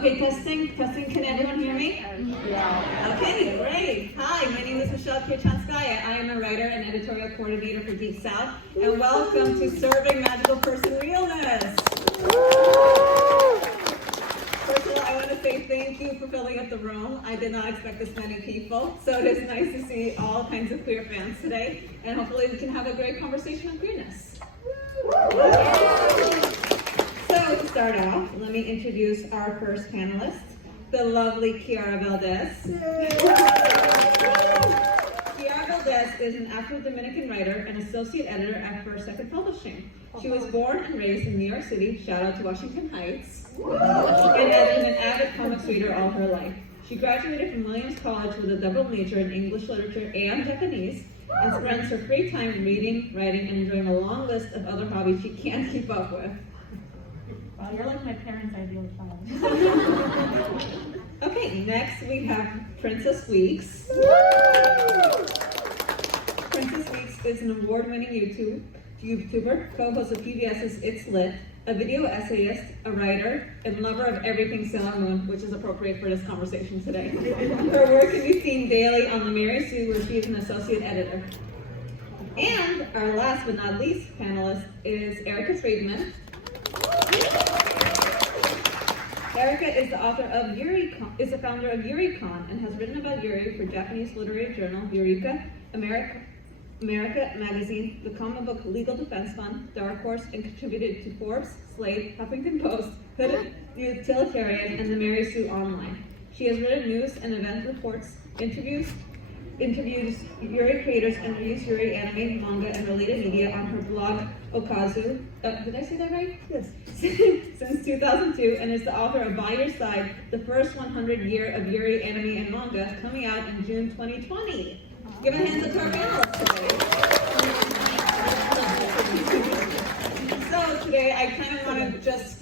Okay, testing. Can everyone hear me? Yeah. Okay, great. Hi, my name is Michele Kirichanskaya. I am a writer and editorial coordinator for Geeks South, and welcome to Serving Magical Person Realness. First of all, I want to say thank you for filling up the room. I did not expect this many people, so it is nice to see all kinds of queer fans today, and hopefully we can have a great conversation on queerness. So to start off, let me introduce our first panelist, the lovely Kiara Valdez. Kiara Valdez is an Afro-Dominican writer and associate editor at First Second Publishing. She was born and raised in New York City, shout out to Washington Heights, and has been an avid comics reader all her life. She graduated from Williams College with a double major in English literature and Japanese, and spends her free time reading, writing, and enjoying a long list of other hobbies she can't keep up with. Wow, you're like my parents' ideal child. Okay, next we have Princess Weeks. Princess Weeks is an award-winning YouTuber, co-host of PBS's It's Lit, a video essayist, a writer, and lover of everything Sailor Moon, which is appropriate for this conversation today. Her work can be seen daily on The Mary Sue, where she is an associate editor. And our last but not least panelist is Erica Friedman. Erica is the author of Yuricon, is the founder of Yuricon, and has written about Yuri for Japanese literary journal Yuricon, America Magazine, the Comic Book Legal Defense Fund, Dark Horse, and contributed to Forbes, Slate, Huffington Post, Hood Utilitarian, and the Mary Sue Online. She has written news and event reports, interviews Yuri creators, and reviews Yuri anime, manga, and related media on her blog Okazu. Did I say that right? Yes. Since 2002, and is the author of By Your Side, the first 100 year of Yuri anime and manga, coming out in June 2020. Give a hand up to our panelists today. So today, I kind of want to just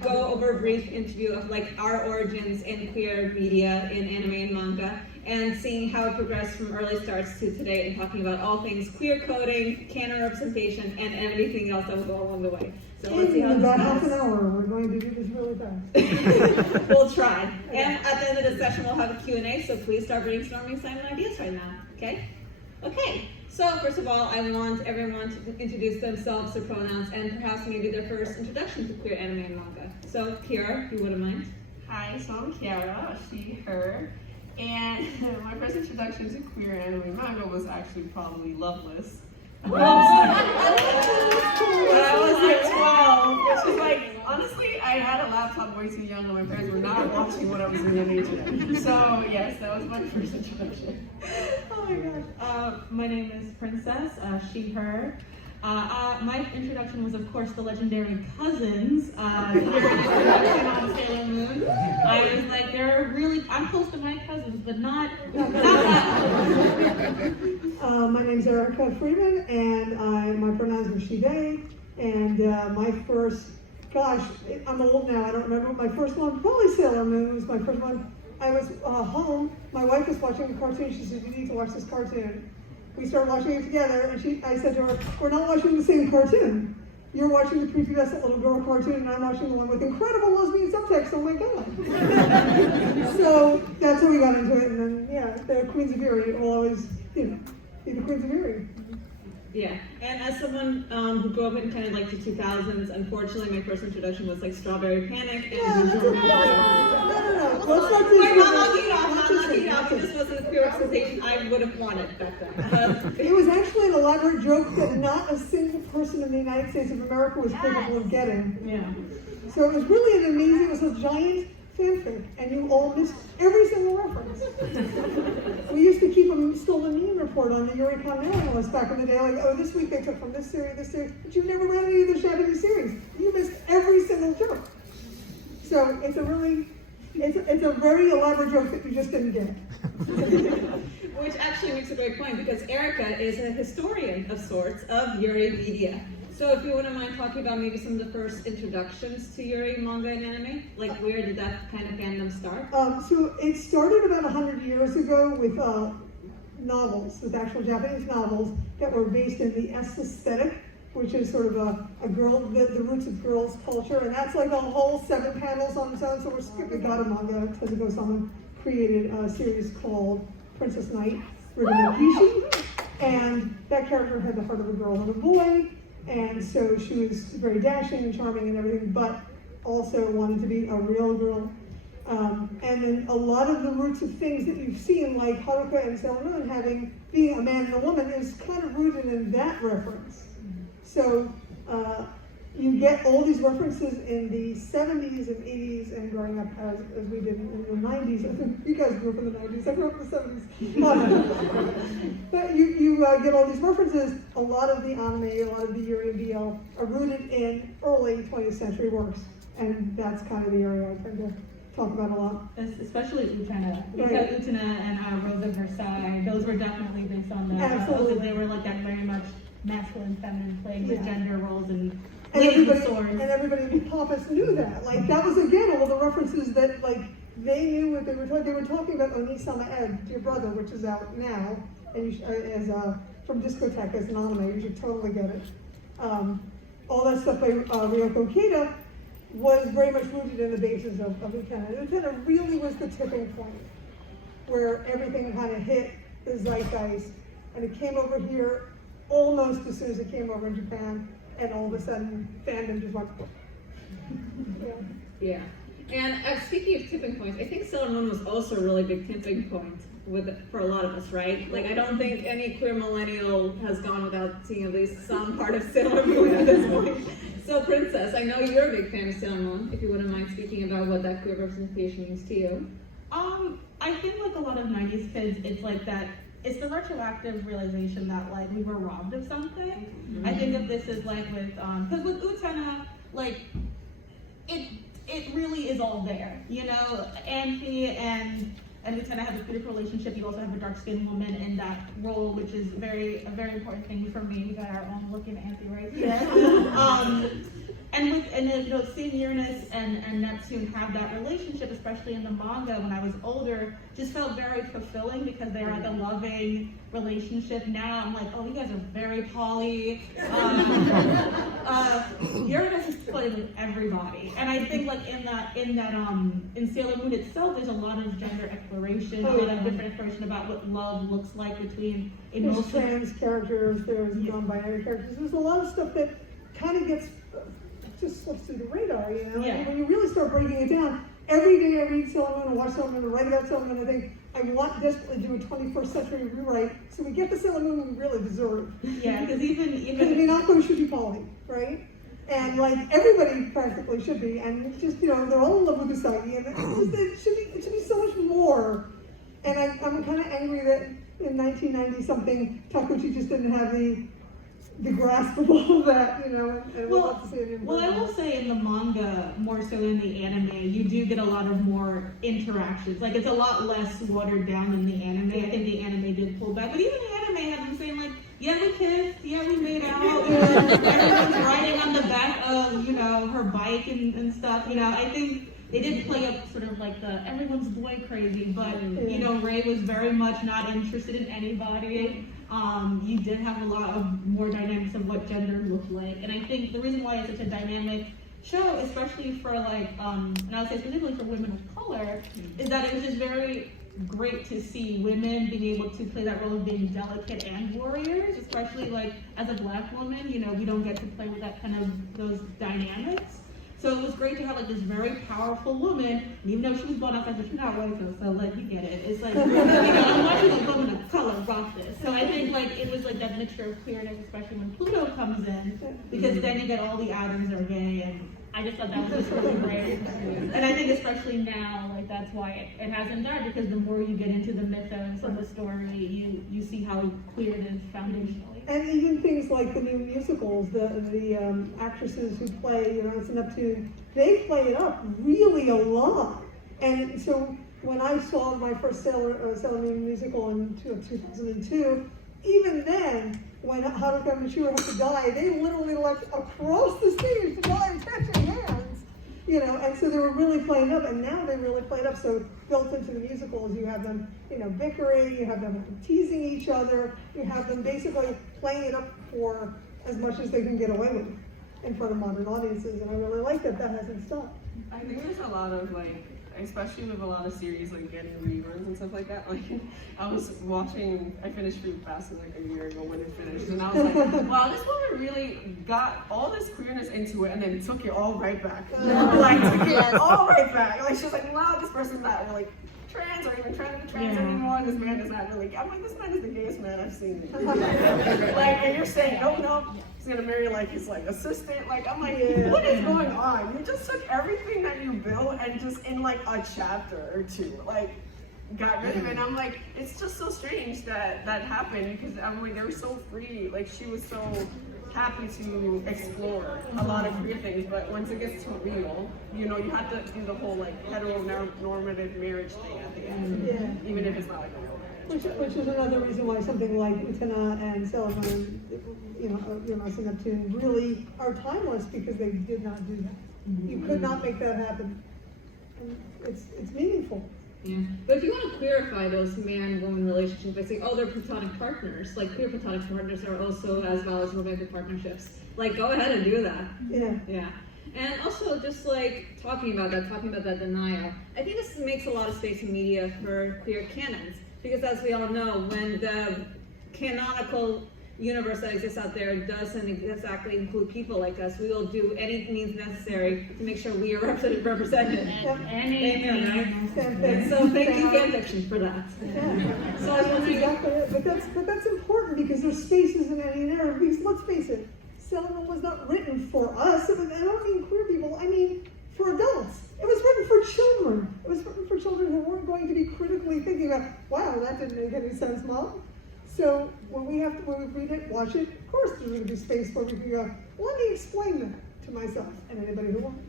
go over a brief interview of like our origins in queer media, in anime and manga, and seeing how it progressed from early starts to today, and talking about all things queer coding, canon representation, and everything else that will go along the way. So let's see how in about half an hour, we're going to do this really fast. We'll try. And at the end of the session, we'll have a Q&A, so please start brainstorming some ideas right now, okay? Okay, so first of all, I want everyone to introduce themselves, their pronouns, and perhaps maybe their first introduction to queer anime and manga. So, Kiara, if you wouldn't mind. Hi, so I'm Kiara, she, her, and my first introduction to queer anime and manga was actually probably Loveless. When I was like 12, which is like, honestly, I had a laptop way too young and my parents were not watching what I was doing on the internet. So yes, that was my first introduction. Oh my gosh. My name is Princess, she, her. My introduction was, of course, the legendary Cousins. Introduction on Sailor Moon. I was like, I'm close to my cousins, but not that much. My name's Erica Friedman, and my pronouns are she, they. And my first, gosh, I'm old now, I don't remember my first one. Probably Sailor Moon was my first one. I was home, my wife was watching a cartoon. She said, you need to watch this cartoon. We started watching it together, and I said to her, we're not watching the same cartoon. You're watching the prepubescent little girl cartoon, and I'm watching the one with incredible lesbian subtext. Oh my God. So that's how we got into it, and then, yeah, the Queens of Yuri will always, be the Queens of Yuri. Yeah, and as someone who grew up in kind of like the 2000s, unfortunately, my first introduction was like Strawberry Panic. And No. Wait, not knocking it off. It just wasn't a queer representation I would have wanted back then. It was actually an elaborate joke that not a single person in the United States of America was capable of getting. Yeah. So it was really an amazing, it was a giant fanfic, and you all missed every single reference. We used to keep a stolen meme report on the Yuricon mailing list back in the day, like, oh, this week they took from this series, but you've never read any of the Japanese series. You missed every single joke. So it's a very elaborate joke that you just didn't get. Which actually makes a great point, because Erica is a historian of sorts of Yuri media. So if you wouldn't mind talking about maybe some of the first introductions to Yuri manga and anime, like where did that kind of fandom start? So it started about 100 years ago with novels, with actual Japanese novels that were based in the aesthetic which is sort of a girl, the roots of girls' culture, and that's like a whole 7 panels on its own. So we're skipping got a manga. Tezuko someone created a series called Princess Knight, written by Kishi, and that character had the heart of a girl and a boy, and so she was very dashing and charming and everything, but also wanted to be a real girl. And then a lot of the roots of things that you've seen, like Haruka and Sailor Moon being a man and a woman, is kind of rooted in that reference. So you get all these references in the 70s and 80s and growing up as we did in the 90s. I think you guys grew up in the 90s, I grew up in the 70s. But you get all these references. A lot of the anime, a lot of the Yuri and BL are rooted in early 20th century works. And that's kind of the area I tend to talk about a lot. Especially Utena. Right. Utena and Rose of Versailles, those were definitely based on that. Absolutely. They were like that very much masculine, feminine, playing with gender roles and everybody in Pappas knew that. Like, that was, again, all the references that, like, they knew what they were talking. They were talking about Onisama Ed, Dear Brother, which is out now, and from Discotheque as an anime. You should totally get it. All that stuff by Ryoko Keita was very much rooted in the basis of Utena. Utena really was the tipping point where everything kind of hit the zeitgeist, and it came over here almost as soon as it came over in Japan, and all of a sudden fandom just went. Yeah. And speaking of tipping points, I think Sailor Moon was also a really big tipping point for a lot of us, right? Like, I don't think any queer millennial has gone without seeing at least some part of Sailor Moon at this point. So, Princess, I know you're a big fan of Sailor Moon. If you wouldn't mind speaking about what that queer representation means to you. I think like a lot of 90s kids, it's like that, it's the retroactive realization that like we were robbed of something. Mm-hmm. I think of this as like with, because with Utena, like, it really is all there, you know? Amphi and Utena have a beautiful relationship. You also have a dark-skinned woman in that role, which is a very important thing for me. We got our own looking Amphi right here. And you know, seeing Realness and Neptune have that relationship, especially in the manga when I was older, just felt very fulfilling because they're like a loving relationship. Now I'm like, oh, you guys are very poly. Realness is playing with everybody, and I think like in Sailor Moon itself, there's a lot of gender exploration, a lot of different exploration about what love looks like between There's trans characters, there's non-binary characters. There's a lot of stuff that kind of gets just slips through the radar, you know? And when you really start breaking it down, every day I read Sailor Moon and watch Sailor Moon and write about Sailor Moon, I think I want desperately to do a 21st century rewrite so we get the Sailor Moon we really deserve. Yeah, because even Minako should be poly, right? And like everybody practically should be, and just, you know, they're all in love with Usagi, and it should be so much more. And I'm kind of angry that in 1990 something Takuchi just didn't have the grasp of all of that, you know, and we'll have to see it in I will say in the manga, more so than the anime, you do get a lot of more interactions. Like, it's a lot less watered down than the anime. I think the anime did pull back, but even the anime had them saying like, yeah, we kissed, yeah, we made out, everyone's riding on the back of, you know, her bike and stuff, you know. I think they did play up sort of like the everyone's boy crazy, but, you know, Rei was very much not interested in anybody. You did have a lot of more dynamics of what gender looked like. And I think the reason why it's such a dynamic show, especially for like, and I would say specifically for women of color, is that it was just very great to see women being able to play that role of being delicate and warriors, especially like as a Black woman, you know, we don't get to play with that kind of those dynamics. So it was great to have like this very powerful woman, and even though she was born outside, but she's not white though, so like you get it. It's like, you know, I'm watching a woman of color rock this. So I think like it was like that mixture of queerness, especially when Pluto comes in, because then you get all the outers are gay, and I just thought that was just really great. And I think especially now, like that's why it hasn't died, because the more you get into the mythos of the story, you see how queer it is foundationally. And even things like the new musicals, the actresses who play, you know, it's Neptune, they play it up really a lot. And so when I saw my first Sailor Moon musical in 2002, even then, when Haruka and Michele had to die, they literally left across the stage to die touching hands, you know, and so they were really playing up, and now they really played up. So built into the musicals, you have them, you know, bickering, you have them teasing each other, you have them basically playing it up for as much as they can get away with in front of modern audiences, and I really like that hasn't stopped. I think there's a lot of like, especially with a lot of series like getting reruns and stuff like that. Like I finished Free Fast like a year ago when it finished, and I was like, wow, this woman really got all this queerness into it and then took it all right back. Like took it all right back. Like she was like, wow, this person's not really trans or even trying to be trans anymore, and this man is not really. I'm like, this man is the gayest man I've seen. Like, and you're saying, oh no, he's gonna marry like his like assistant. Like, I'm like, what is going on? You just took everything that you built and just in like a chapter or two, like got rid of it. And I'm like, it's just so strange that that happened because I'm like, they were so free. Like she was so happy to explore a lot of queer things, but once it gets too real, you know, you have to do the whole like heteronormative marriage thing at the end, even if it's not like a real marriage. Which is another reason why something like Utena and Sailor Moon, Uranus and Neptune really are timeless, because they did not do that. You could not make that happen. And it's meaningful. Yeah, but if you want to queerify those man-woman relationships by saying, oh, they're platonic partners, like queer platonic partners are also as valid as romantic partnerships. Like, go ahead and do that. Yeah. Yeah. And also, just like talking about that denial, I think this makes a lot of space in media for queer canons, because as we all know, when the canonical universe that exists out there doesn't exactly include people like us, we will do any means necessary to make sure we are represented. Amen, right? So thank you, fanfiction, for that. Yeah. So I was wondering, Exactly it. But that's important, because there's spaces in any narrative. Because let's face it, Sailor Moon was not written for us. I don't mean queer people. I mean for adults. It was written for children. It was written for children who weren't going to be critically thinking about, wow, that didn't make any sense, Mom. So when we read it, watch it, of course there's going to be space where we can go, let me explain that to myself and anybody who wants.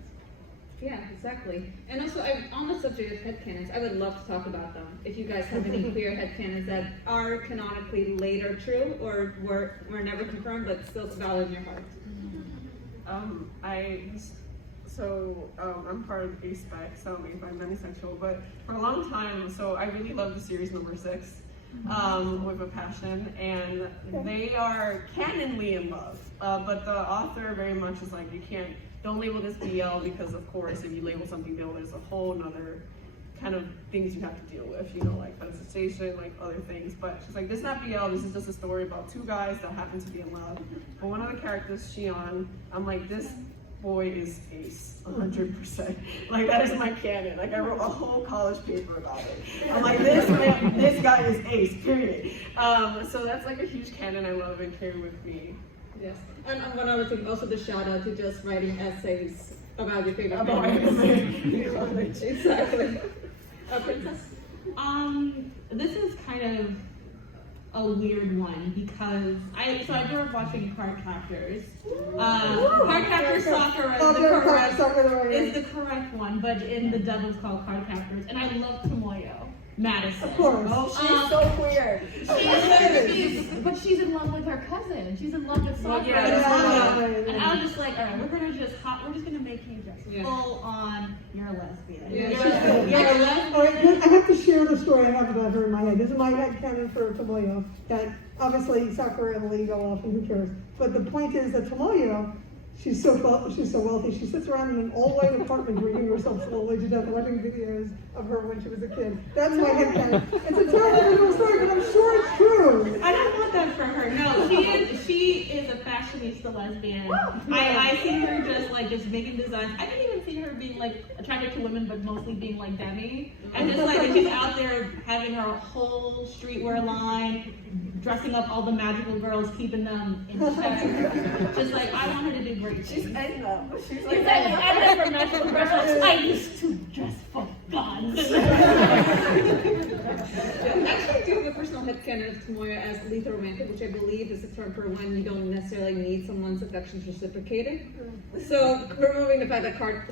yeah, exactly. And also, on the subject of headcanons, I would love to talk about them. If you guys have any queer headcanons that are canonically later true, or were never confirmed but still valid in your heart. I'm part of A-Spec, so I'm demisexual, but for a long time, so I really love the series number 6. With a passion, and they are canonly in love, but the author very much is like, don't label this BL, because of course if you label something BL, there's a whole nother kind of things you have to deal with, like fetishization, like other things. But she's like, this is not BL, this is just a story about 2 guys that happen to be in love. But one of the characters, Shion, I'm like, this boy is ace, 100%. Like, that is my canon. Like, I wrote a whole college paper about it. I'm like, this guy is ace, period. So that's like a huge canon I love and carry with me. Yes. And one other thing, also the shout out to just writing essays about your favorite characters. Exactly. Princess? This is kind of a weird one, because I grew up watching Cardcaptors. Cardcaptor Sakura is the correct one, but in the dub it's called Cardcaptors, and I love Tomoyo Madison. Of course. Oh, she's so queer. But she's in love with her cousin. She's in love with Sakura. And I was just like, all right, we're just gonna make you just full on, you're a lesbian. You're a lesbian. All right, I have to share the story I have about her in my head. This is my head canon for Tomoyo. That obviously Sakura and Lee go off, and who cares? But the point is that Tomoyo, she's so wealthy. She sits around in an all-white apartment reading herself slowly to death, watching videos of her when she was a kid. That's my headcanon. It's a terrible little story, but I'm sure it's true. I don't want that for her. No, she is a fashionista lesbian. I see her just making designs. I can even see her being like attracted to women, but mostly being like demi. And just like she's out there having her whole streetwear line, dressing up all the magical girls, keeping them in check. Just like, I want her to do great. She's Edna. She's like, Edna from Magical Girls. I used to dress for guns. Actually, I do have a personal headcanon of Tomoyo as lethal romantic, which I believe is a term for when you don't necessarily need someone's affections reciprocated. So, removing the fact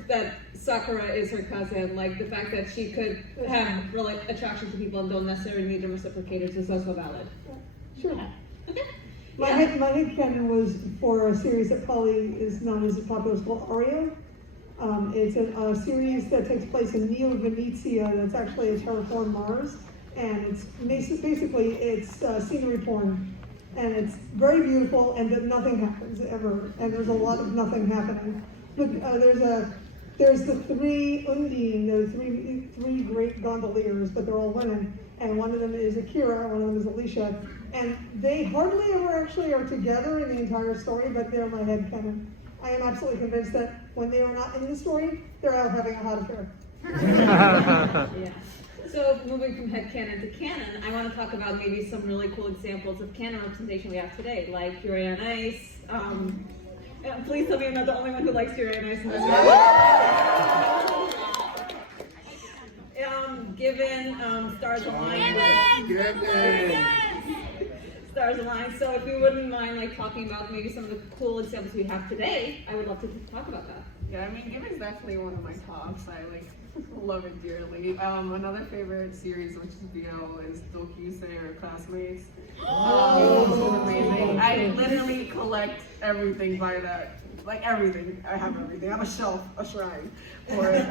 that Sakura is her cousin, like the fact that she could have really attraction to people and don't necessarily need them reciprocated is also valid. Sure. Okay. My headcanon was for a series that probably is known as popular, it's called Ario. It's a series that takes place in Neo Venezia. That's actually a terraformed Mars, and it's basically scenery porn. And it's very beautiful, and that nothing happens ever, and there's a lot of nothing happening. But there's the three Undine, the three great gondoliers, but they're all women, and one of them is Akira, one of them is Alicia, and they hardly ever actually are together in the entire story, but they're my headcanon. I am absolutely convinced that when they are not in the story, they're out having a hot affair. Yeah. So moving from headcanon to canon, I want to talk about maybe some really cool examples of canon representation we have today, like Yuri on Ice. Please tell me I'm not the only one who likes Yuri on Ice in this room. Given Stars Align. Stars Align. So if you wouldn't mind like talking about maybe some of the cool examples we have today, I would love to talk about that. Yeah, I mean, Given's definitely one of my tops. I love it dearly. Another favorite series, which is BL, is Dokkyusei or Classmates. It's amazing. I literally collect everything by that. Like everything. I have everything. I have a shelf, a shrine for it.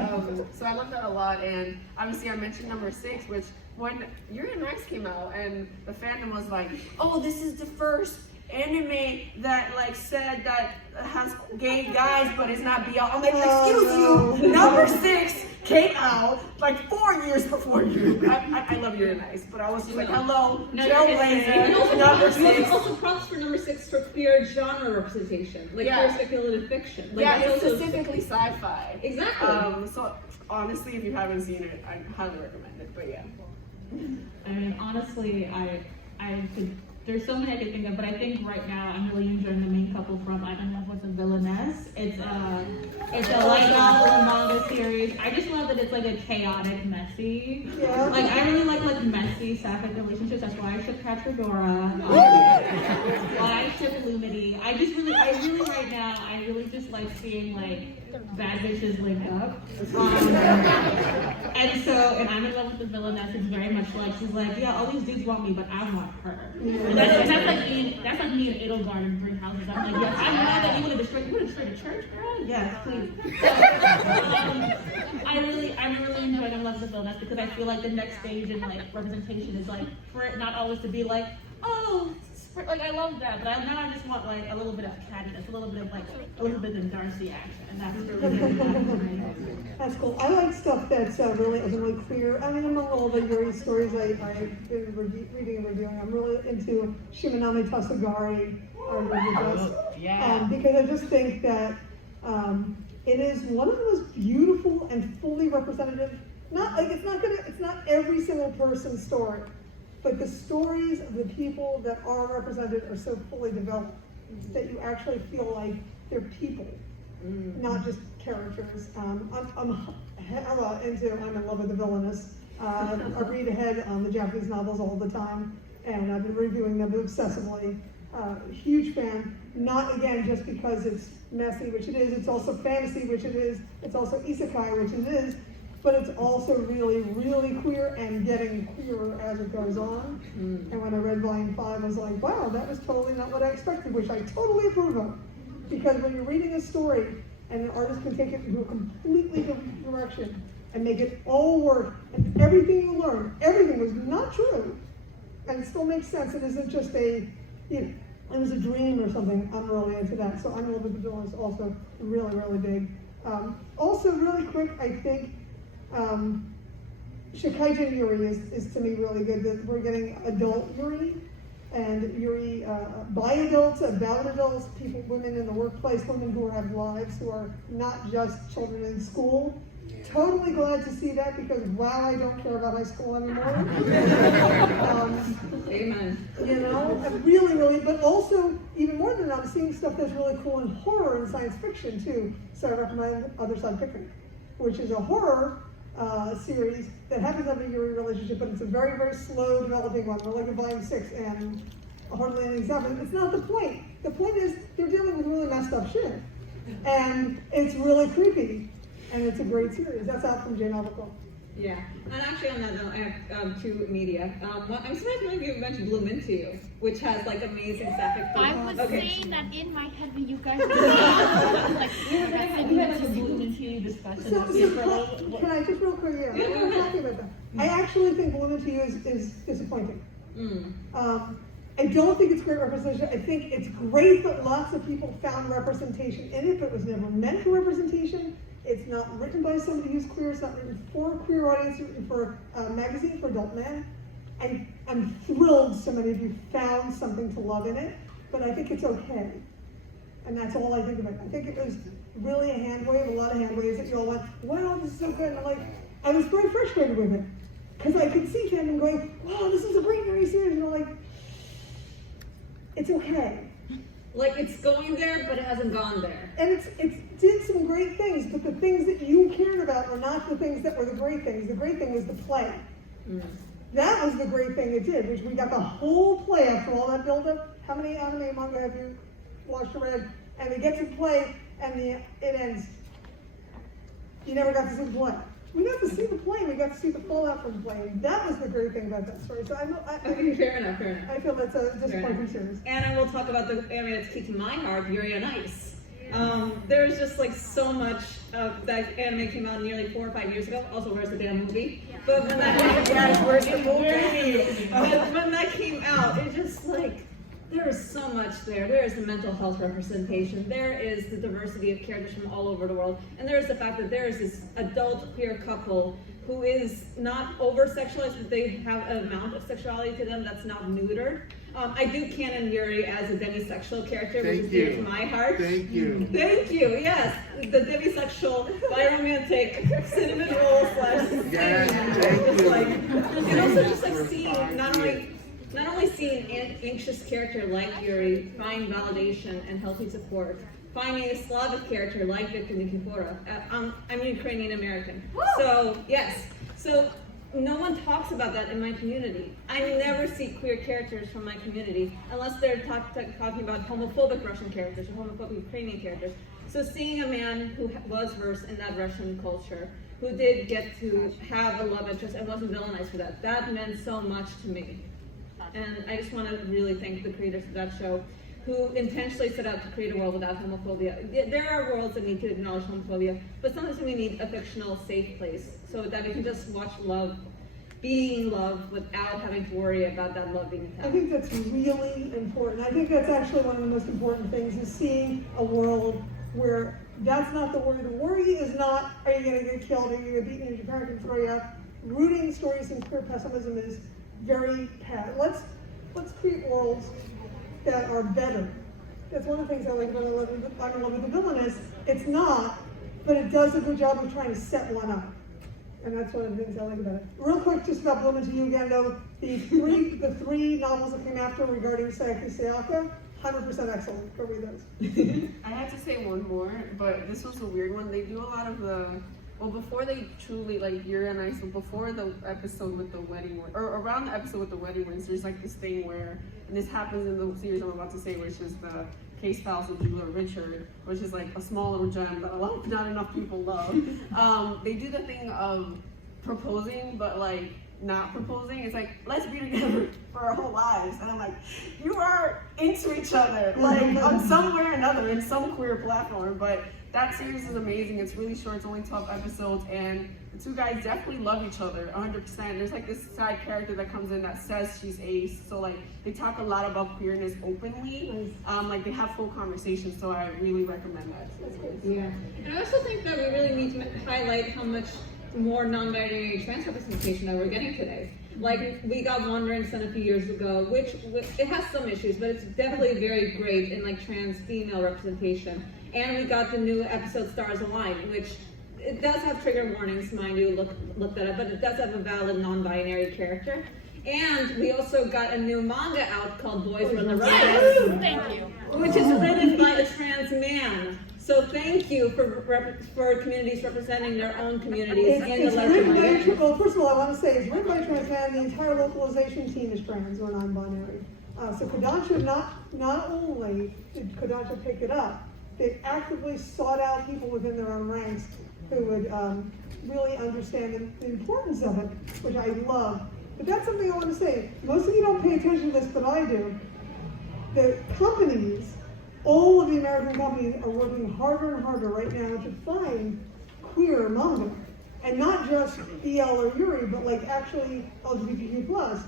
So I love that a lot. And obviously I mentioned number 6, which when Yuri on Ice came out and the fandom was like, oh, this is the first anime that like said that has gay guys but it's not BL. I'm like, excuse you, number 6 came out like 4 years before you. I love Yuri on Ice, but I was just like, hello, Trailblazer, number 6. Also props for number 6 for queer genre representation, like queer speculative fiction. Like, yeah, it's specifically sci-fi. Exactly. So honestly, if you haven't seen it, I highly recommend it. But yeah. I mean, honestly, I could. There's so many I could think of, but I think right now I'm really enjoying the main couple from I'm in Love with the Villainess. It's a light novel and manga series. I just love that it's like a chaotic, messy. Yeah. Like I really like messy sapphic relationships. That's why I ship Katradora. Why I ship Lumity. I really right now I really just like seeing like bad bitches link up. And I'm in Love with the Villainess. It's very much like she's like, yeah, all these dudes want me, but I want her. And that's like me and Edelgard in 3 houses. I'm like, yes, I know that you want to destroy the church, girl. Yes, please. I'm really enjoying I Love the Villainess because I feel like the next stage in like representation is like for it not always to be like, oh, like I love that, but now I just want like a little bit of cattiness, a little bit of like Elizabeth and Darcy action, and that's really That's cool. I like stuff that's really clear. I mean, among all the Yuri stories I've been reading and reviewing, I'm really into Shimanami Tasagari, because I just think that it is one of the most beautiful and fully representative. It's not every single person's story, but the stories of the people that are represented are so fully developed that you actually feel like they're people, not just characters. I'm hella into I'm in Love with the Villainous. I read ahead on the Japanese novels all the time, and I've been reviewing them obsessively. Huge fan, not again just because it's messy, which it is, it's also fantasy, which it is, it's also isekai, which it is, but it's also really, really queer and getting queerer as it goes on. And when I read volume 5, I was like, wow, that was totally not what I expected, which I totally approve of. Because when you're reading a story and an artist can take it into a completely different direction and make it all work, and everything you learn, everything was not true, and it still makes sense. It isn't just it was a dream or something. I'm really into that. So I'm a little bit is also really, really big. Also, really quick, I think Shikaijin Yuri is to me really good. That we're getting adult Yuri and Yuri by adults, about adults, people, women in the workplace, women who have lives, who are not just children in school. Totally glad to see that because wow, I don't care about high school anymore. Amen. Really, really, but also even more than that, I'm seeing stuff that's really cool in horror and science fiction too. So I recommend Other Side Picnic, which is a horror series that happens to have a Yuri relationship, but it's a very, very slow developing one. We're like in volume 6 and hardly anything's happening. It's not the point. The point is they're dealing with really messed up shit. And it's really creepy. And it's a great series. That's out from Canonical. Yeah. And actually on that note, I have 2 media. I'm surprised none of you mentioned Bloom Into You, which has like amazing sapphic. I was saying that in my head when you guys were like, we had some Bloom Into You discussion. Can I just real quick, I'm talking about that. I actually think Bloom Into You is disappointing. I don't think it's great representation. I think it's great that lots of people found representation in it, but it was never meant for representation. It's not written by somebody who's queer. It's not written for a queer audience. It's written for a magazine for adult men. I'm thrilled so many of you found something to love in it, but I think it's okay. And that's all I think of it. I think it was really a hand wave, a lot of hand waves that you all went, wow, this is so good. And I'm like, I was very frustrated with it. Because I could see fandom going, wow, this is a great very series. And I'm like, it's okay. Like, it's going there, but it hasn't gone there. And it did some great things, but the things that you cared about were not the things that were the great things. The great thing was the play. Mm. That was the great thing it did, which we got the whole play after all that build-up. How many anime manga have you watched or read? And we get to the play, and it ends. You never got to see the play. We got to see the play, we got to see the fallout from the play. And that was the great thing about that story. So okay, fair enough. I feel that's a disappointing series. And I will talk about the anime that's key to my heart, Yuri on Ice. There's just like so much of that anime came out nearly 4 or 5 years ago. Also, where's the damn movie? But when that where's the movie? But when that came out, it just like there is so much there. There is the mental health representation. There is the diversity of characters from all over the world. And there is the fact that there is this adult queer couple who is not over-sexualized, but they have an amount of sexuality to them that's not neutered. I do canon Yuri as a demisexual character, which is dear to my heart. Thank you. Thank you, yes. The demisexual, biromantic, cinnamon roll / Yes, like, and also just like seeing not only seeing an anxious character like Yuri find validation and healthy support, finding a Slavic character like Victor Nikiforov. I'm Ukrainian American. So, yes. So, no one talks about that in my community. I never see queer characters from my community unless they're talking about homophobic Russian characters or homophobic Ukrainian characters. So seeing a man who was versed in that Russian culture, who did get to have a love interest and wasn't villainized for that, that meant so much to me. And I just want to really thank the creators of that show who intentionally set out to create a world without homophobia. There are worlds that need to acknowledge homophobia, but sometimes we need a fictional safe place so that we can just watch love being love without having to worry about that love being attacked. I think that's really important. I think that's actually one of the most important things is seeing a world where that's not the worry. The worry is not, are you going to get killed, are you going to get beaten, is your parent going to throw you out? Rooting stories in queer pessimism is very bad. Let's create worlds that are better. That's one of the things I like about I'm in love with the Villainous. It's not, but it does a good job of trying to set one up. And that's one of the things I like about it. Real quick, just about Bloom to you again, though. The three novels that came after regarding Sayaka Sayaka, 100% excellent. Go read those. I have to say one more, but this was a weird one. They do a lot of before they truly, like, Yuri and I, so before the episode with the wedding, or around the episode with the wedding rings, there's like this thing where, and this happens in the series I'm about to say, which is the Case Files of Julia Richard, which is like a small little gem that not enough people love. They do the thing of proposing, but like not proposing. It's like, let's be together for our whole lives. And I'm like, you are into each other, like on somewhere or another, in some queer platform. But that series is amazing. It's really short. It's only 12 episodes, and the two guys definitely love each other 100%. There's like this side character that comes in that says she's ace. So like they talk a lot about queerness openly. Like they have full conversations. So I really recommend that. Yeah, and I also think that we really need to highlight how much more non-binary trans representation that we're getting today. Like, we got Wonder and Son a few years ago, which it has some issues, but it's definitely very great in like trans female representation. And we got the new episode Stars Align, which it does have trigger warnings, mind you, look that up, but it does have a valid non-binary character. And we also got a new manga out called Boys Run the Riot. Thank you. Which is written by a trans man. So thank you for communities representing their own communities in the letter. Well, first of all, I want to say it's written by a trans man. The entire localization team is trans or non-binary. So Kodansha, not only did Kodansha pick it up, they actively sought out people within their own ranks who would really understand the importance of it, which I love. But that's something I want to say. Most of you don't pay attention to this, but I do. The companies, all of the American companies are working harder and harder right now to find queer manga. And not just EL or Yuri, but like actually LGBTQ+.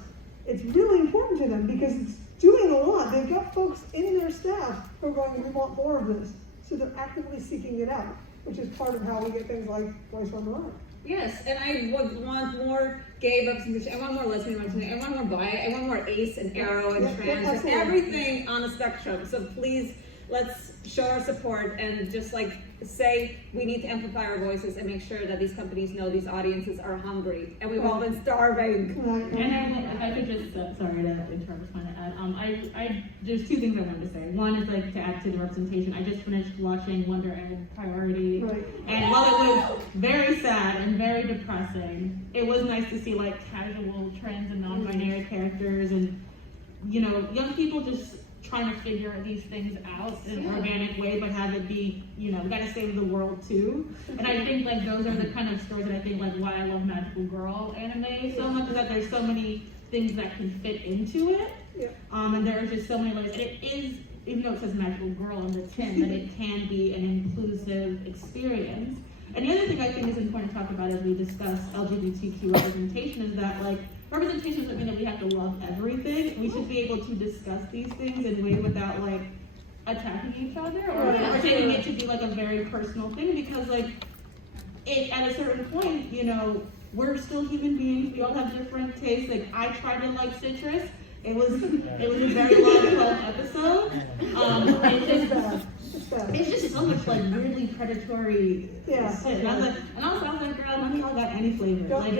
it's really important to them because it's doing a lot. They've got folks in their staff who are going, we want more of this. So they're actively seeking it out, which is part of how we get things like Voice on the Line. Yes, and I would want more gay representation. I want more lesbian representation. I want more bi. I want more ace and arrow and trans and everything on the spectrum. So please, let's show our support and just like say we need to amplify our voices and make sure that these companies know these audiences are hungry and we've all been starving. And if I could just, sorry to interrupt, trying to add, there's two things I wanted to say. One is like to add to the representation. I just finished watching Wonder Egg Priority, and while it was very sad and very depressing, it was nice to see like casual trans and non-binary characters and, you know, young people just trying to figure these things out in an organic way, but have it be, you know, we gotta save the world too. And I think like those are the kind of stories that I think like why I love Magical Girl anime so much, is that there's so many things that can fit into it. And there are just so many ways. And it is, even though it says Magical Girl on the tin, that it can be an inclusive experience. And the other thing I think is important to talk about as we discuss LGBTQ representation is that like representation doesn't mean that we have to love everything. We should be able to discuss these things in a way without like attacking each other or taking it to be like a very personal thing, because like at a certain point, you know, we're still human beings. We all have different tastes. Like I tried to like citrus. It was a very long 12 episode. It's just so much like weirdly predatory shit. And I was like, girl, none of y'all got any flavor. And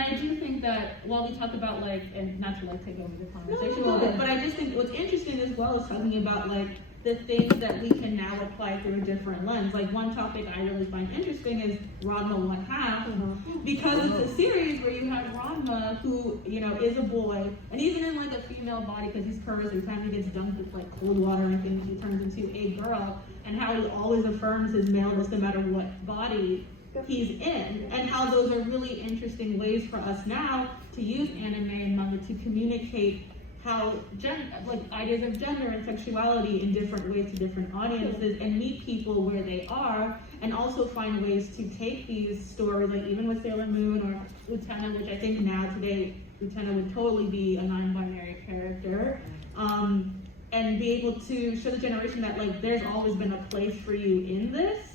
I do think that while we talk about like, and not to like take over the conversation a little bit, but I just think what's interesting as well is talking about like the things that we can now apply through a different lens. Like one topic I really find interesting is Ranma 1/2, because it's a series where you have Ranma who, you know, is a boy, and even in like a female body, because he's Kurus, every time he gets dunked with like cold water and things, he turns into a girl, and how he always affirms his maleness no matter what body he's in, and how those are really interesting ways for us now to use anime and manga to communicate how like ideas of gender and sexuality in different ways to different audiences, and meet people where they are, and also find ways to take these stories, like even with Sailor Moon or Utena, which I think now today Utena would totally be a non-binary character, and be able to show the generation that like there's always been a place for you in this.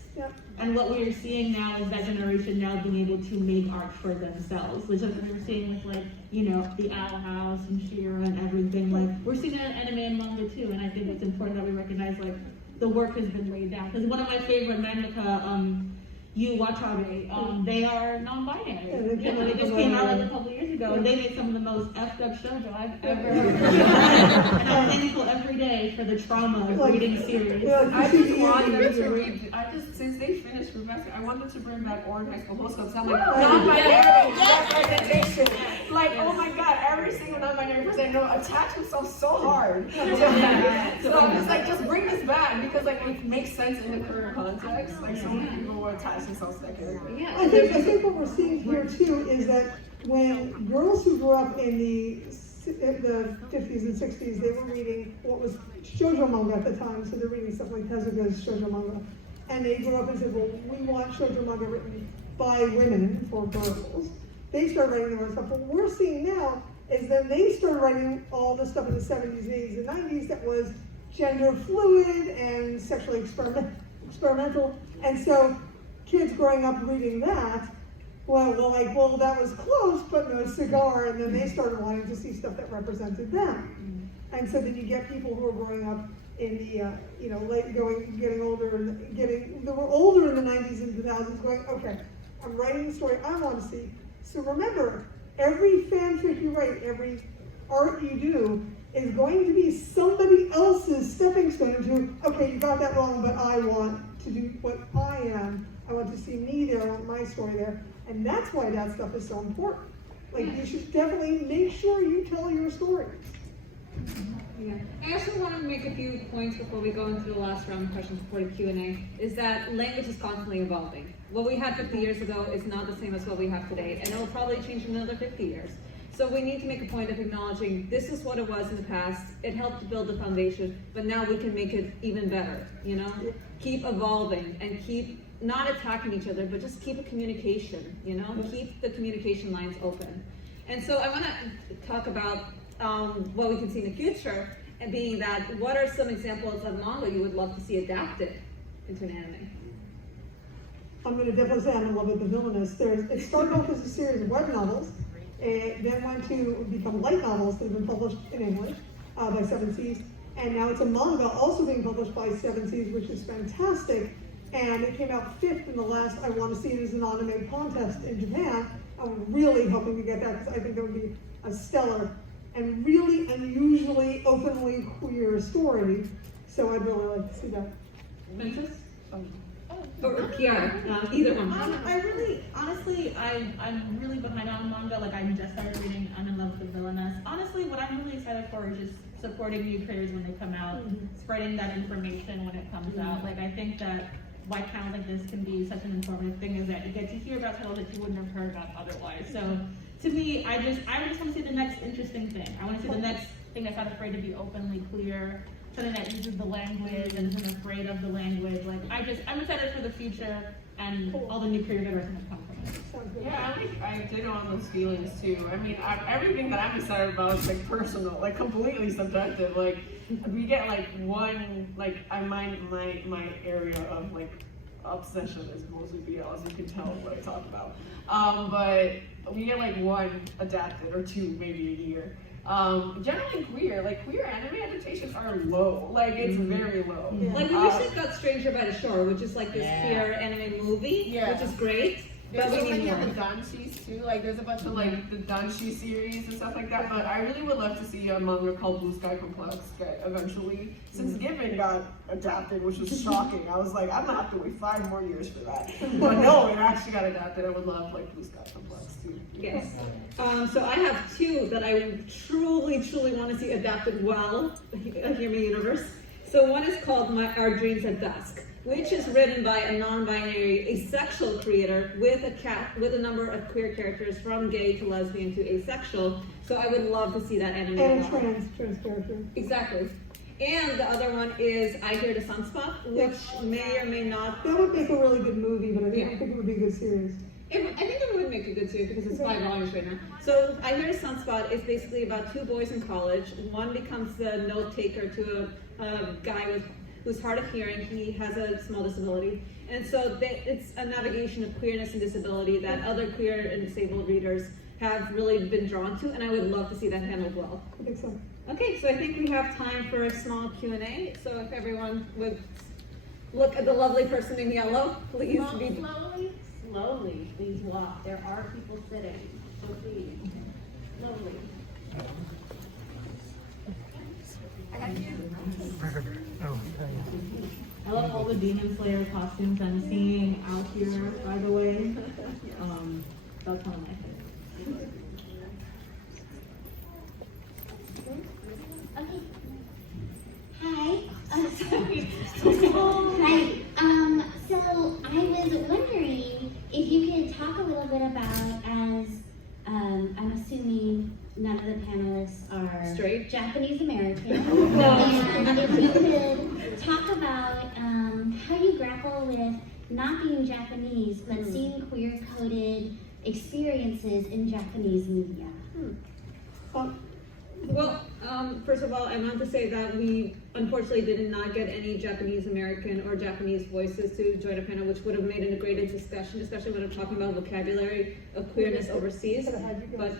And what we are seeing now is that generation now being able to make art for themselves, which is what we're seeing with like, you know, the Owl House and She-Ra and everything. Like we're seeing that in anime and manga too, and I think it's important that we recognize like the work has been laid down. Because one of my favorite mangaka, Yu Watanabe, they are non-binary. They just came out like a couple years ago, and they made some of the most effed up shoujo I've ever read. And I'm thankful every day for the trauma of reading series. I just want them to read. Since they finished Professor, I want them to bring back Orange High School Host Club. So I'm like, non-binary representation. Like, oh my god, every single non-binary person I know attached themselves so hard. So I'm just like, just bring this back, because like it makes sense in the current context. Like so many people will attach themselves to that character. I think what we're seeing here too is that when girls who grew up in the 50s and 60s, they were reading what was shoujo manga at the time, so they're reading stuff like Tezuka's shoujo manga. And they grew up and said, well, we want shoujo manga written by women for girls. They started writing their own stuff. What we're seeing now is that they started writing all the stuff in the 70s, 80s, and 90s that was gender fluid and sexually experimental. And so kids growing up reading that, well, that was close, but no cigar, and then they started wanting to see stuff that represented them. And so then you get people who are growing up in the, getting older, and they were older in the 90s and 2000s going, okay, I'm writing the story I want to see. So remember, every fanfic you write, every art you do, is going to be somebody else's stepping stone to, okay, you got that wrong, but I want to do what I am. I want to see me there, I want my story there. And that's why that stuff is so important. Like, you should definitely make sure you tell your stories. Yeah. I also want to make a few points before we go into the last round of questions before the Q&A, is that language is constantly evolving. What we had 50 years ago is not the same as what we have today, and it will probably change in another 50 years. So we need to make a point of acknowledging this is what it was in the past. It helped to build the foundation, but now we can make it even better, you know? Keep evolving and keep not attacking each other, but just keep a communication, you know? Keep the communication lines open. And so I want to talk about what we can see in the future, and being that, what are some examples of manga you would love to see adapted into an anime? I'm going to definitely say I'm in love with The Villainous. It started off as a series of web novels, and then went to become light novels that have been published in English by Seven Seas, and now it's a manga also being published by Seven Seas, which is fantastic. And it came out 5th in the last I Want to See It as an Anime contest in Japan. I'm really hoping to get that because I think that would be a stellar and really unusually openly queer story. So I'd really like to see that. Princess? Or Kiara, either one. I really, honestly, I'm really behind on manga. Like, I just started reading I'm in Love with the Villainess. Honestly, what I'm really excited for is just supporting new creators when they come out, spreading that information when it comes out. Like, I think that why channels like this can be such an informative thing is that you get to hear about titles that you wouldn't have heard about otherwise. So, to me, I just want to see the next interesting thing. I want to see the next thing that's not afraid to be openly queer, something that uses the language and isn't afraid of the language. Like, I'm excited for the future and all the new creative iterations that come from it. Yeah, I did on those feelings too. I mean, everything that I'm excited about is like personal, like completely subjective. Like, we get like one, like my area of like obsession is mostly BL, as you can tell what I talk about. But we get like one adapted or two maybe a year. Generally queer anime adaptations are low. Like, it's very low. Yeah. Like, we recently got Stranger by the Shore, which is like this queer anime movie, which is great. There's but so we need many of more. the danshis too. Like, there's a bunch of like the danshi series and stuff like that. But I really would love to see a manga called Blue Sky Complex get eventually. Since Given got adapted, which was shocking. I was like, I'm gonna have to wait 5 more years for that. But no, it actually got adapted. I would love like Blue Sky Complex too. Yes. So I have 2 that I truly want to see adapted well. Hear me, universe. So one is called Our Dreams at Dusk, which is written by a non-binary asexual creator with a number of queer characters, from gay to lesbian to asexual. So I would love to see that anime. And trans character. Exactly. And the other one is I Hear the Sunspot, which may or may not. That would make a really good movie, but I think it would be a good series. I think it would make a good series because it's 5 volumes right now. So I Hear the Sunspot is basically about 2 boys in college. One becomes the note taker to a guy who's hard of hearing. He has a small disability. And so it's a navigation of queerness and disability that other queer and disabled readers have really been drawn to, and I would love to see that handled well. I think so. Okay, so I think we have time for a small Q&A. So if everyone would look at the lovely person in yellow, please be... Slowly, please walk. There are people sitting, so please, slowly. I love all the Demon Slayer costumes I'm seeing out here, by the way. That's one of my favorites. Okay. Hi. Sorry. Hi. So I was wondering if you could talk a little bit about, as I'm assuming none of the panelists are Straight? Japanese American, and if you could talk about how you grapple with not being Japanese, but seeing queer-coded experiences in Japanese media. Well, first of all, I want to say that we unfortunately did not get any Japanese American or Japanese voices to join a panel, which would have made it a great discussion, especially when I'm talking about vocabulary of queerness overseas. But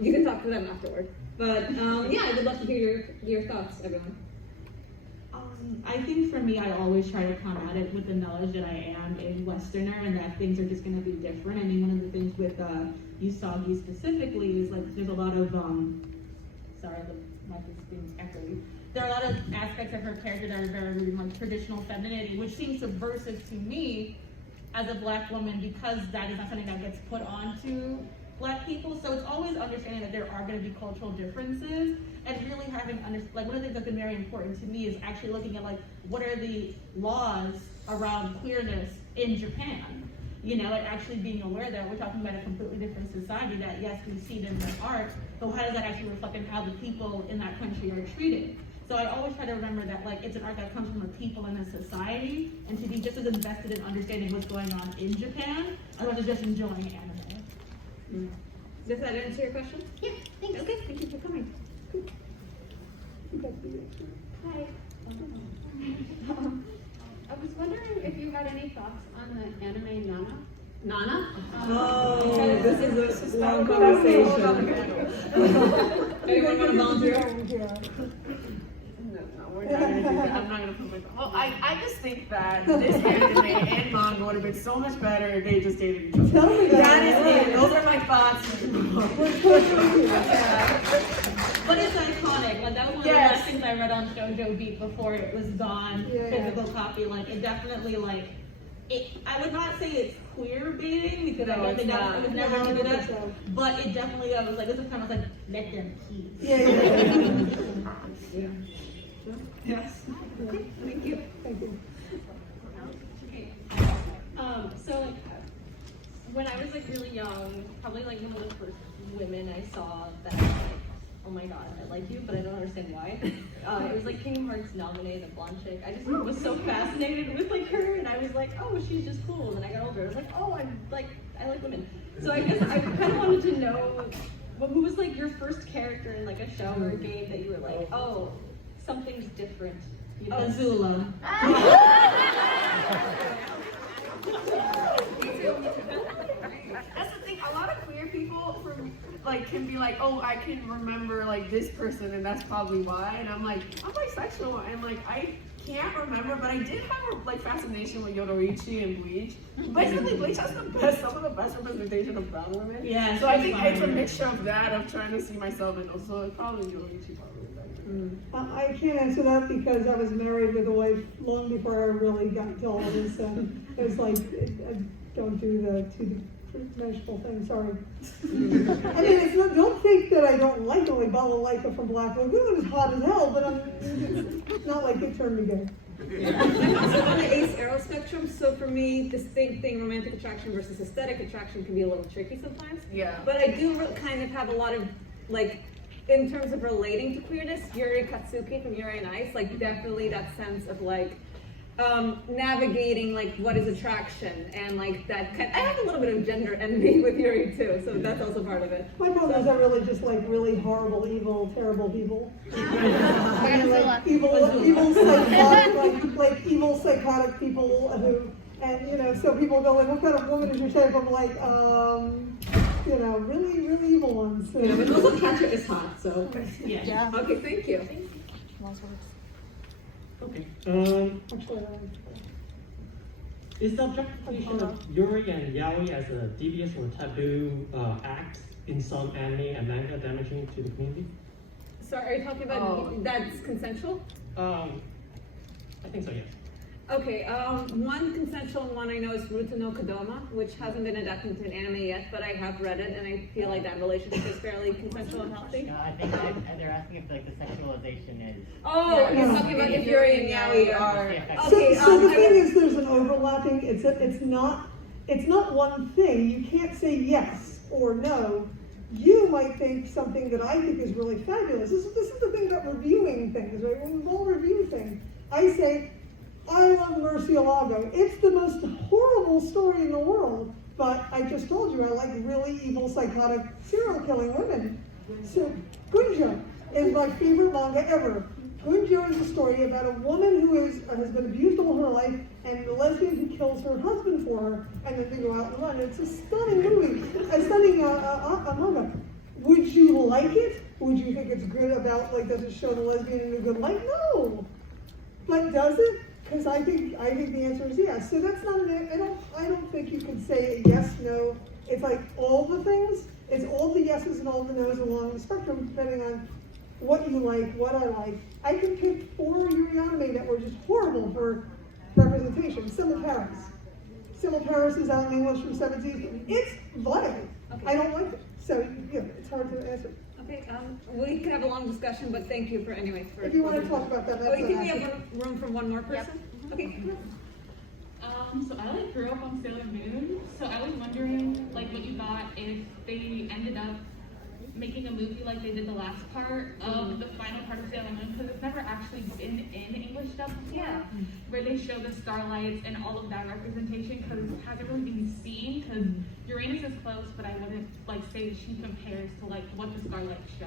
you can talk to them afterward. But yeah, I would love to hear your thoughts, everyone. I think for me, I always try to come at it with the knowledge that I am a Westerner and that things are just going to be different. I mean, one of the things with Usagi specifically is like there's a lot of sorry, the mic is being echoey. There are a lot of aspects of her character that are very like traditional femininity, which seems subversive to me as a Black woman because that is not something that gets put onto Black people. So it's always understanding that there are going to be cultural differences and really having like one of the things that's been very important to me is actually looking at like what are the laws around queerness in Japan. You know, and actually being aware that we're talking about a completely different society that, yes, we see it in their art, but how does that actually reflect in how the people in that country are treated? So I always try to remember that, like, it's an art that comes from a people and a society, and to be just as invested in understanding what's going on in Japan, as well as just enjoying anime. Does that answer your question? Yeah, thanks. Okay, thank you for coming. Hi. I was wondering if you had any thoughts on the anime Nana. Nana? Oh, this is a long conversation. Anyone want to volunteer? No, we're not gonna do that. I'm not gonna put my. Well, I just think that this anime and manga would have been so much better if they just dated each other. Tell me That is it. Those are my thoughts. But it's iconic. Like that was one of the last things I read on Shoujo Beat before it was gone. Yeah. Physical copy. Like it definitely like it. I would not say it's queer baiting because I guess it was never into that. But it definitely was like this is kind of like let them keep. Yeah. Yes. Okay, thank you. Thank you. Okay. So like when I was like really young, probably like one of the first women I saw that I was like, oh my god, I like you, but I don't understand why. It was like Kingdom Hearts nominated, a blonde chick. I just was so fascinated with like her, and I was like, oh, she's just cool. And then I got older, I was like, oh, I like women. So I guess I kind of wanted to know, well, who was like your first character in like a show or a game that you were like, oh, something's different. You know? Azula. That's the thing. A lot of queer people can be like, oh, I can remember like this person, and that's probably why. And I'm like, I'm bisexual, and like I can't remember, but I did have a like fascination with Yorichi and Bleach. Basically, Bleach has some of the best representation of brown women. Yeah. So I think it's a mixture of that, of trying to see myself, and also probably Yorichi. I can't answer that because I was married with a wife long before I really got into all this. It was like, I don't do the two-dimensional thing, sorry. I mean, it's not, don't think that I don't like only Balalaika from Black Lagoon is hot as hell, but it's not like it turned me gay. I'm also on the ace arrow spectrum, so for me, this thing, romantic attraction versus aesthetic attraction can be a little tricky sometimes. Yeah. But I do kind of have a lot of, like, in terms of relating to queerness, Yuri Katsuki from Yuri on Ice, like, definitely that sense of, like, navigating, like, what is attraction, and, like, that kind I have a little bit of gender envy with Yuri, too, so that's also part of it. My brothers are really just like really horrible, evil, terrible people. I mean, like evil psychotic, like evil psychotic people who, and you know, so people go like, what kind of woman is your type? I'm like, you know, really, really evil ones. So. Yeah, but also Katja is hot, so. Yeah. Okay, thank you. Okay. Actually, Is the objectification of Yuri and Yaoi as a devious or taboo act in some anime and manga damaging to the community? So are you talking about that's consensual? I think so, yes. Okay, one consensual one I know is Ruta no Kodama, which hasn't been adapted into an anime yet, but I have read it, and I feel like that relationship is fairly consensual and healthy. No, I think they're asking if like the sexualization is. Oh, you're talking about if Yuri and Yaoi are. Okay, so the thing is, there's an overlapping. It's not one thing. You can't say yes or no. You might think something that I think is really fabulous. This is the thing about reviewing things, right? When we all review things, I say, I love Murcielago. It's the most horrible story in the world, but I just told you I like really evil, psychotic, serial killing women. So Gunjo is my favorite manga ever. Gunjo is a story about a woman who has been abused all her life, and the lesbian who kills her husband for her, and then they go out and run. It's a stunning movie, a stunning manga. Would you like it? Would you think it's good about, like, does it show the lesbian in a good light? No. But does it? Because I think the answer is yes. So that's not I don't think you can say a yes, no. It's like all the things. It's all the yeses and all the nos along the spectrum, depending on what you like, what I like. I can pick 4 Yuri anime that were just horrible for representation. Simple Paris. Simple Paris is out in English from 17. It's vile. Okay. I don't like it. So yeah, it's hard to answer. Okay, we could have a long discussion, but thank you for anyways. If you want to talk about that, that's I think we have room for one more person. Yep. Okay. So I like grew up on Sailor Moon, so I was wondering like what you thought if they ended up making a movie like they did the last part of the final part of Sailor Moon, because it's never actually been in English up before, where they show the starlights and all of that representation, because it hasn't really been seen, because Uranus is close, but I wouldn't like say that she compares to like what the starlights show.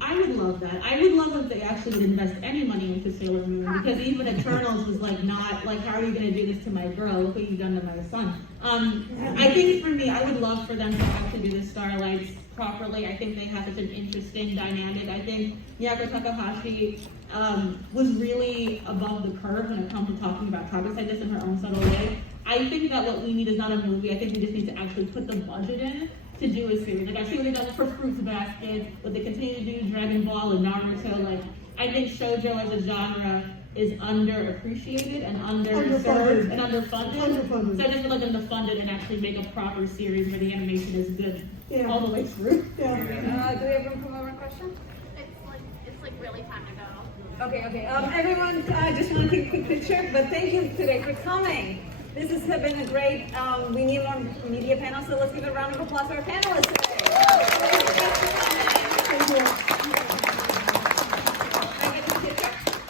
I would love that. I would love if they actually would invest any money into Sailor Moon, because even Eternals was like not like, how are you gonna do this to my girl? Look what you've done to my son. I think for me, I would love for them to actually do the starlights properly. I think they have such an interesting dynamic. I think Miyako Takahashi was really above the curve when it comes to talking about topics like this in her own subtle way. I think that what we need is not a movie. I think we just need to actually put the budget in to do a series. Like I see what they've done for Fruits Basket, what they continue to do, Dragon Ball and Naruto. Like I think shoujo as a genre is underappreciated and underserved and underfunded. So I just would like them to fund it and actually make a proper series where the animation is good all the way through. Do we have room for one more question? It's like really time to go. Okay. Everyone, just want to take a quick picture, but thank you today for coming. This has been a great, we need more media panel, so let's give a round of applause for our panelists today. Thank you.